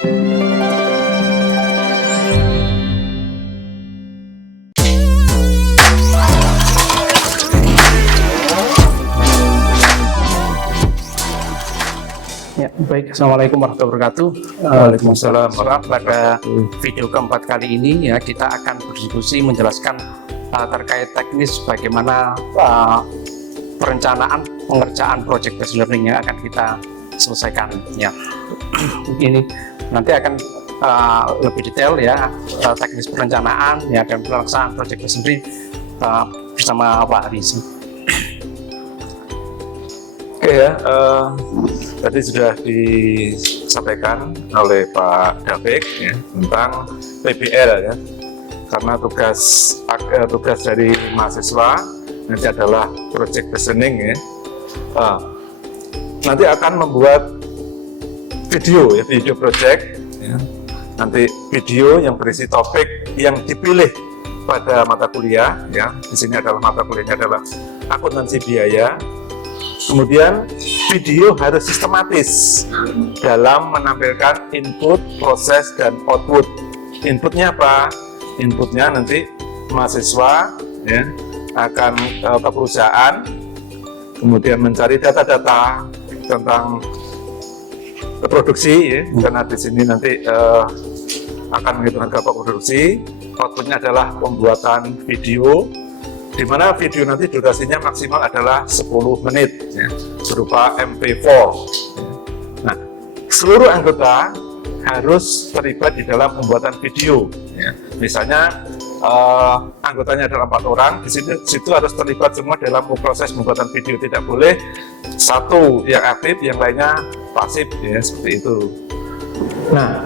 Ya, baik. Assalamualaikum warahmatullahi wabarakatuh. Waalaikumsalam. Pada video keempat kali ini ya kita akan berdiskusi menjelaskan terkait teknis bagaimana perencanaan pengerjaan project based learning yang akan kita selesaikan ya. Ini nanti akan lebih detail ya teknis perencanaan ya dan pelaksanaan project based learning bersama Pak Aris. Oke ya, tadi sudah disampaikan oleh Pak David ya, tentang PBL ya, karena tugas dari mahasiswa nanti adalah project based learning ya. Nanti akan membuat video ya, video project ya. Nanti video yang berisi topik yang dipilih pada mata kuliah ya. Di sini adalah mata kuliahnya adalah akuntansi biaya. Kemudian video harus sistematis dalam menampilkan input, proses, dan output. Inputnya apa? Inputnya nanti mahasiswa ya, akan ke perusahaan, kemudian mencari data-data tentang produksi ya, karena di sini nanti akan menghitung harga pokok produksi. Outputnya adalah pembuatan video, di mana video nanti durasinya maksimal adalah 10 menit ya, berupa MP4 ya. Nah, seluruh anggota harus terlibat di dalam pembuatan video ya. Misalnya anggotanya adalah 4 orang, di situ harus terlibat semua dalam proses pembuatan video. Tidak boleh satu yang aktif, yang lainnya pasif ya, seperti itu. Nah,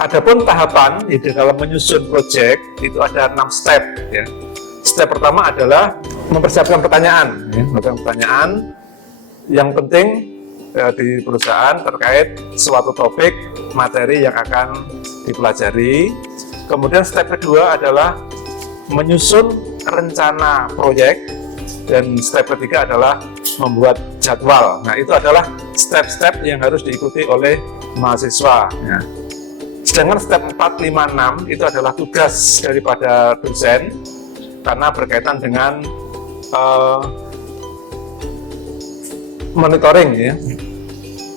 adapun tahapan di dalam menyusun project itu ada 6 step ya. Step pertama adalah mempersiapkan pertanyaan. Pertanyaan yang penting di perusahaan terkait suatu topik materi yang akan dipelajari. Kemudian step kedua adalah menyusun rencana proyek, dan step ketiga adalah membuat jadwal. Nah, itu adalah step-step yang harus diikuti oleh mahasiswa. Ya. Sedangkan step 4, 5, 6 itu adalah tugas daripada dosen, karena berkaitan dengan monitoring ya,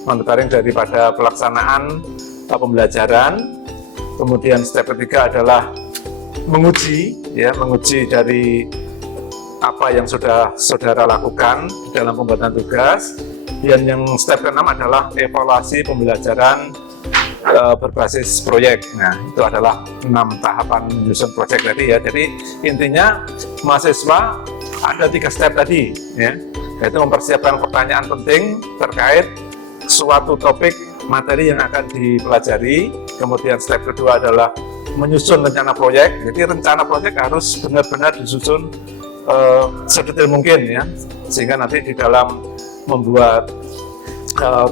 monitoring daripada pelaksanaan pembelajaran. Kemudian step ketiga adalah menguji ya, menguji dari apa yang sudah saudara lakukan dalam pembuatan tugas. Dan yang step ke-6 adalah evaluasi pembelajaran berbasis proyek. Nah, itu adalah 6 tahapan menyusun proyek tadi ya. Jadi intinya mahasiswa ada 3 step tadi ya, yaitu mempersiapkan pertanyaan penting terkait suatu topik materi yang akan dipelajari. Kemudian step kedua adalah menyusun rencana proyek. Jadi rencana proyek harus benar-benar disusun sedetail mungkin ya, sehingga nanti di dalam membuat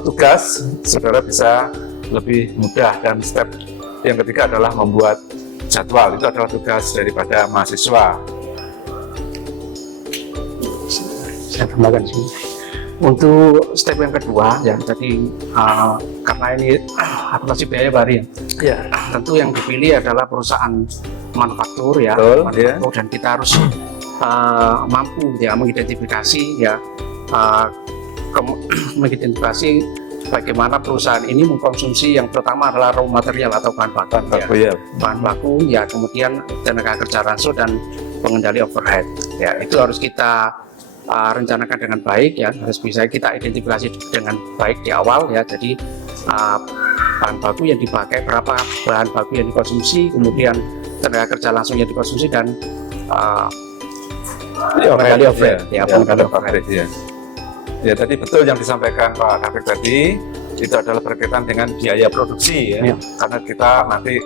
tugas saudara bisa lebih mudah. Dan step yang ketiga adalah membuat jadwal. Itu adalah tugas daripada mahasiswa. Saya tambahkan sini. Untuk step yang kedua ya, jadi karena ini akuntansi biaya baru ya, tentu yang dipilih adalah perusahaan manufaktur ya. Betul, manufaktur, dan kita harus mampu ya mengidentifikasi ya, mengidentifikasi bagaimana perusahaan ini mengkonsumsi yang pertama adalah raw material atau bahan baku ya. Bahan baku ya, kemudian tenaga kerja ransel dan pengendali overhead ya, itu harus kita rencanakan dengan baik ya, harus bisa kita identifikasi dengan baik di awal ya. Jadi bahan baku yang dipakai, berapa bahan baku yang dikonsumsi, kemudian tenaga kerja langsung yang dikonsumsi, dan pengendali overhead ya, pengendali overhead ya. Ya, tadi betul yang disampaikan Pak David tadi, itu adalah berkaitan dengan biaya produksi ya. Karena kita nanti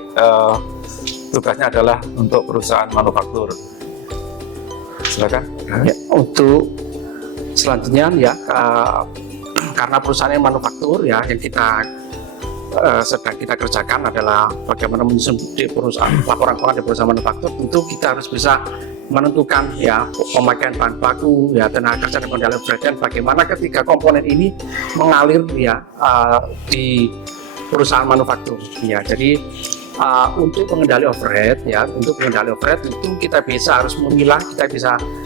tugasnya adalah untuk perusahaan manufaktur. Silakan. Ya, untuk selanjutnya ya, karena perusahaan yang manufaktur ya, yang kita sedang kita kerjakan adalah bagaimana menyusun di perusahaan laporan keuangan di perusahaan manufaktur. Tentu kita harus bisa menentukan ya pemakaian bahan baku ya, tenaga kerja dan pengendali overhead, dan bagaimana ketika komponen ini mengalir ya di perusahaan manufaktur. Ya, jadi untuk pengendali overhead, ya, untuk pengendali overhead itu kita harus memilah,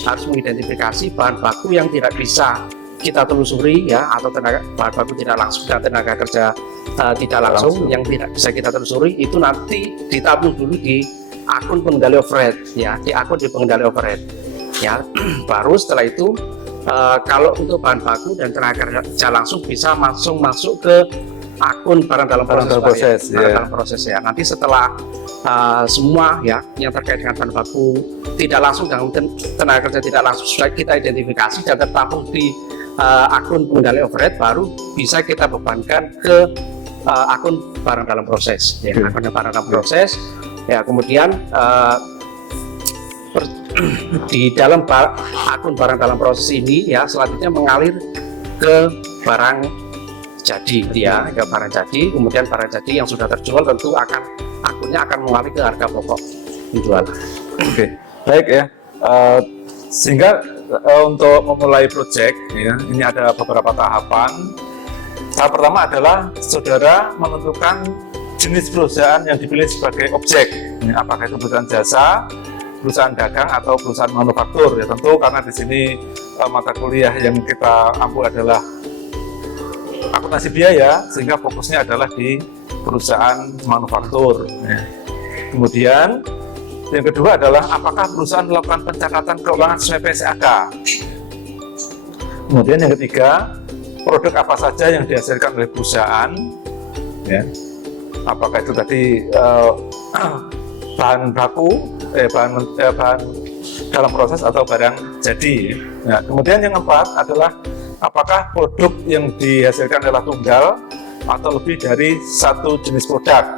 harus mengidentifikasi bahan baku yang tidak bisa kita telusuri, ya, atau bahan baku tidak langsung dan tenaga kerja tidak langsung yang tidak bisa kita telusuri, itu nanti ditabung dulu di akun pengendali overhead, ya, di pengendali overhead, ya. Baru setelah itu kalau untuk bahan baku dan tenaga kerja langsung bisa langsung masuk ke akun barang dalam proses, dalam proses, ya. Nanti setelah semua, ya, yang terkait dengan bahan baku tidak langsung dan tenaga kerja tidak langsung sudah kita identifikasi dan tertampung di akun pengendali overhead, baru bisa kita bebankan ke akun barang dalam proses, ya, akun barang dalam proses, ya. Kemudian di dalam akun barang dalam proses ini, ya, selanjutnya mengalir ke barang jadi, ya, ke barang jadi. Kemudian barang jadi yang sudah terjual tentu akunnya akan mengalir ke harga pokok penjualan. Oke, baik, ya. Sehingga untuk memulai proyek, ya, ini ada beberapa tahapan. Tahap pertama adalah saudara menentukan jenis perusahaan yang dipilih sebagai objek. Apakah itu perusahaan jasa, perusahaan dagang, atau perusahaan manufaktur. Ya, tentu karena di sini mata kuliah yang kita ampu adalah akuntansi biaya, sehingga fokusnya adalah di perusahaan manufaktur. Ya. Kemudian yang kedua adalah apakah perusahaan melakukan pencatatan keuangan sesuai PSAK. Kemudian yang ketiga, produk apa saja yang dihasilkan oleh perusahaan, ya. Apakah itu tadi bahan baku, bahan dalam proses atau barang jadi. Nah, kemudian yang keempat adalah apakah produk yang dihasilkan adalah tunggal atau lebih dari satu jenis produk.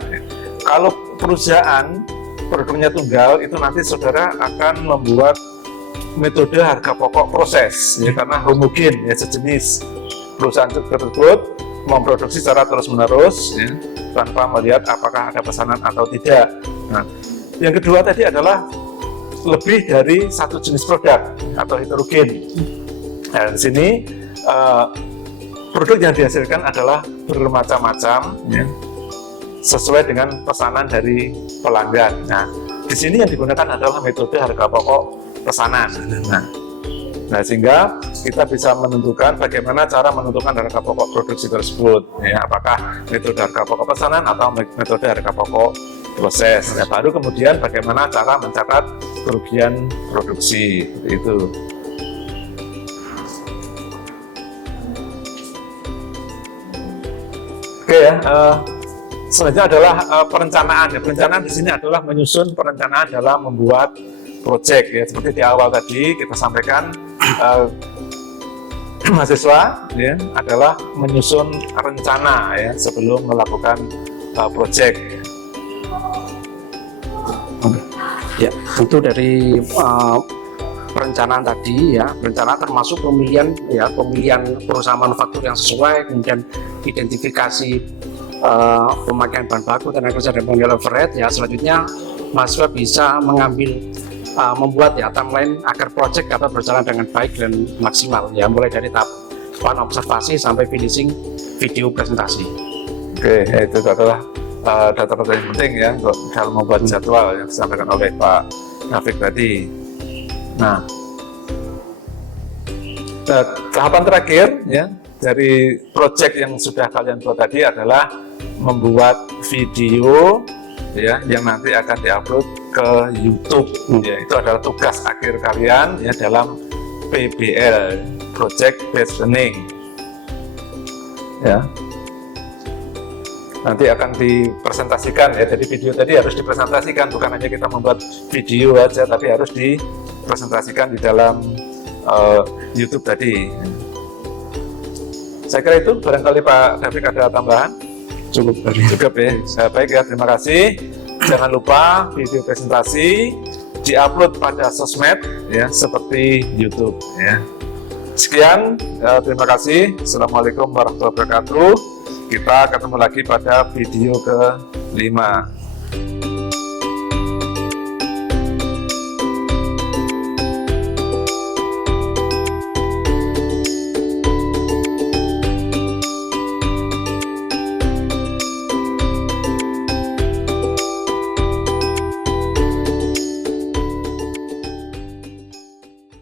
Kalau perusahaan produknya tunggal, itu nanti saudara akan membuat metode harga pokok proses, ya, karena homogen, ya, sejenis. Perusahaan tersebut memproduksi secara terus-menerus, ya, tanpa melihat apakah ada pesanan atau tidak. Nah, yang kedua tadi adalah lebih dari satu jenis produk atau heterogen. Nah, di sini produk yang dihasilkan adalah bermacam-macam, ya, sesuai dengan pesanan dari pelanggan. Nah, di sini yang digunakan adalah metode harga pokok pesanan. Nah, sehingga kita bisa menentukan bagaimana cara menentukan harga pokok produksi tersebut. Ya, apakah metode harga pokok pesanan atau metode harga pokok proses. Ya, baru kemudian bagaimana cara mencatat kerugian produksi. Seperti itu. Oke, ya. Selanjutnya adalah perencanaan. Ya, perencanaan di sini adalah menyusun perencanaan dalam membuat proyek. Ya, seperti di awal tadi kita sampaikan, mahasiswa, ya, adalah menyusun rencana, ya, sebelum melakukan proyek. Ya, tentu dari perencanaan tadi, ya, perencanaan termasuk pemilihan perusahaan manufaktur yang sesuai, kemudian identifikasi pemakaian bahan baku, tenaga kerja, dan pengendali overhead. Ya, selanjutnya mahasiswa bisa membuat, ya, timeline agar proyek dapat berjalan dengan baik dan maksimal, ya, mulai dari tahapan observasi sampai finishing video presentasi. Oke, itu adalah data-data yang penting, ya, untuk dalam membuat jadwal yang disampaikan oleh Pak Nafik tadi. Nah, tahapan terakhir, ya, dari proyek yang sudah kalian buat tadi adalah membuat video, ya, yang nanti akan diupload ke YouTube. Ya, itu adalah tugas akhir kalian, ya, dalam PBL, Project Based Learning. Ya, nanti akan dipresentasikan, ya. Jadi video tadi harus dipresentasikan, bukan hanya kita membuat video aja, tapi harus dipresentasikan di dalam YouTube tadi. Saya kira itu, barangkali Pak David ada tambahan? Cukup, ya. Baik, ya, terima kasih. Jangan lupa video presentasi diupload pada sosmed, ya, seperti YouTube, ya. Sekian, terima kasih. Assalamualaikum warahmatullahi wabarakatuh. Kita ketemu lagi pada video ke-5.